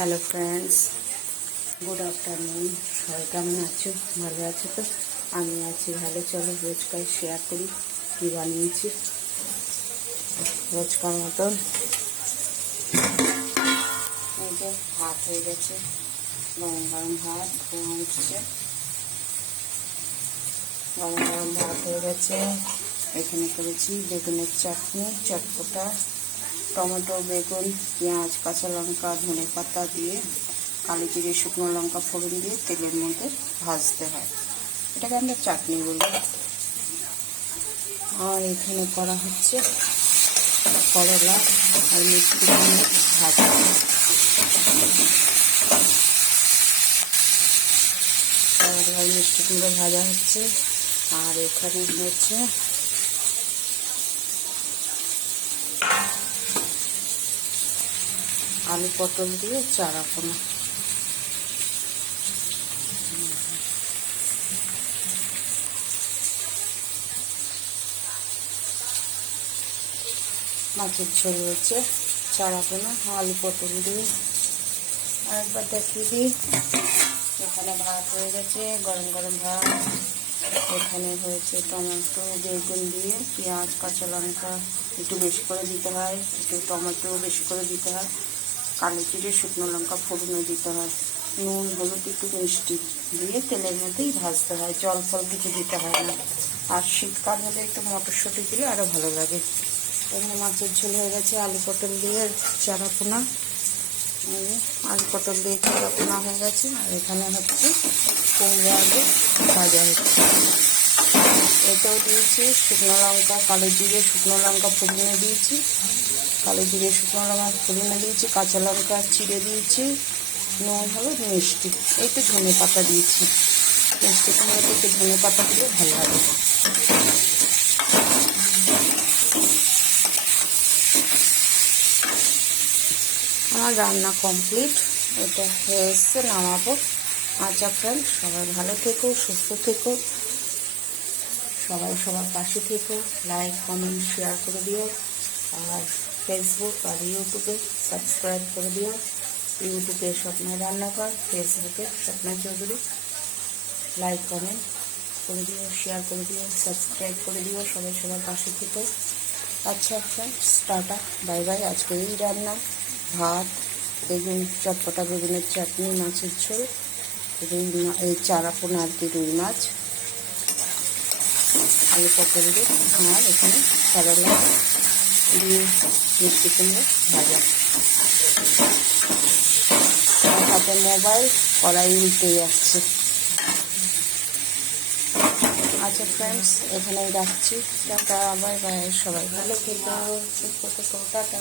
Hello friends, good afternoon. সবাই কেমন আছো? ভালো আছো তো? আমি আছি ভালো। চলো রোজকার শেয়ার করি কী বানিয়েছি। রোজকার মতন এই যে ভাত হয়ে গেছে, গরম গরম ভাত ধোঁয়া উঠছে। গরম গরম ভাত হয়ে গেছে। এখানে করেছি বেগুনের চাটনি, চটপটা, টমেটো, বেগুন, পেঁয়াজ, কাঁচা লঙ্কা, ধনে পাতা দিয়ে কালো জিরে, শুকনো লঙ্কা ফোড়ন দিয়ে তেলের মধ্যে ভাজতে হয়। এটাকে আমরা চাটনি বলি। আর এখানে করা হচ্ছে করলা আর মিষ্টি কুমড়ো ভাজা। করলা আর মিষ্টি কুমড়ো ভাজা হচ্ছে। আর এখানে হচ্ছে আলু পটল দিয়ে চারাপোনা। মাছের ঝোল হচ্ছে, চারাপোনা, আলু পটল দিয়ে। আরেকবার দেখিয়ে দিই, এখানে ভাত হয়ে গেছে, গরম গরম ভাত। এখানে হয়েছে টমেটো বেগুন দিয়ে পেঁয়াজ কাঁচা লঙ্কা একটু বেশি করে দিতে হয়, একটু টমেটো বেশি করে দিতে হয়, কালো জিরে শুকনো লঙ্কা ফোড়নে দিতে হয়, নুন হলুদ একটু মিষ্টি দিয়ে তেলের মধ্যেই ভাজতে হয়, জল ফল কিছু দিতে হয় না। আর শীতকাল হলে একটু মটরশুঁটি দিলে আরও ভালো লাগে। এমনি মাছের ঝোল হয়ে গেছে, আলু পটল দিয়ে চারাপোনা। আলু পটল দিয়ে চারাপোনা হয়ে গেছে। আর এখানে হচ্ছে কুমড়ো আলু ভাজা হচ্ছে। এতেও দিয়েছি শুকনো লঙ্কা, কালো জিরে শুকনো লঙ্কা ফোড়নে দিয়েছি, কালো জিরে শুকনো লঙ্কা ফোড়নে দিয়েছি, কাঁচা লঙ্কা চিড়ে দিয়েছি, নুন হলুদ মিষ্টি, একটু ধনে পাতা দিয়েছি। মিষ্টি কুমড়োতে একটু ধনে পাতা দিলে ভালো লাগে। আমার রান্না কমপ্লিট, এটা হয়ে এসছে, নামাবো। আচ্ছা ফ্রেন্ড, সবাই ভালো থেকো, সুস্থ থেকো, সবাই সবার পাশে থেকো। লাইক কমেন্ট শেয়ার করে দিও। আর ফেসবুক আর ইউটিউবে সাবস্ক্রাইব করে দিও। ইউটিউবে স্বপ্নের রান্নাঘর, ফেসবুকে স্বপ্না চৌধুরী। লাইক কমেন্ট করে দিও, শেয়ার করে দিও, সাবস্ক্রাইব করে দিও। সবাই সবার পাশে থেকো। আচ্ছা ফ্রেন্ডস, টাটা, বাই বাই। আজকে এই রান্না, ভাত, বেগুন চটপটা, বেগুনের চাটনি, মাছের ঝোল, এই চারাপোনা আর কি রুই মাছ, আলু পটল দিয়ে, আর এখানে করলা দিয়ে মিষ্টি কুমড়ো ভাজা। হাতে মোবাইল, কড়াই উল্টে যাচ্ছে। আচ্ছা ফ্রেন্ডস, এখানেই রাখছি। Tata, bye bye. সবাই ভালো থেকো, সুস্থ থেকো, টাটা।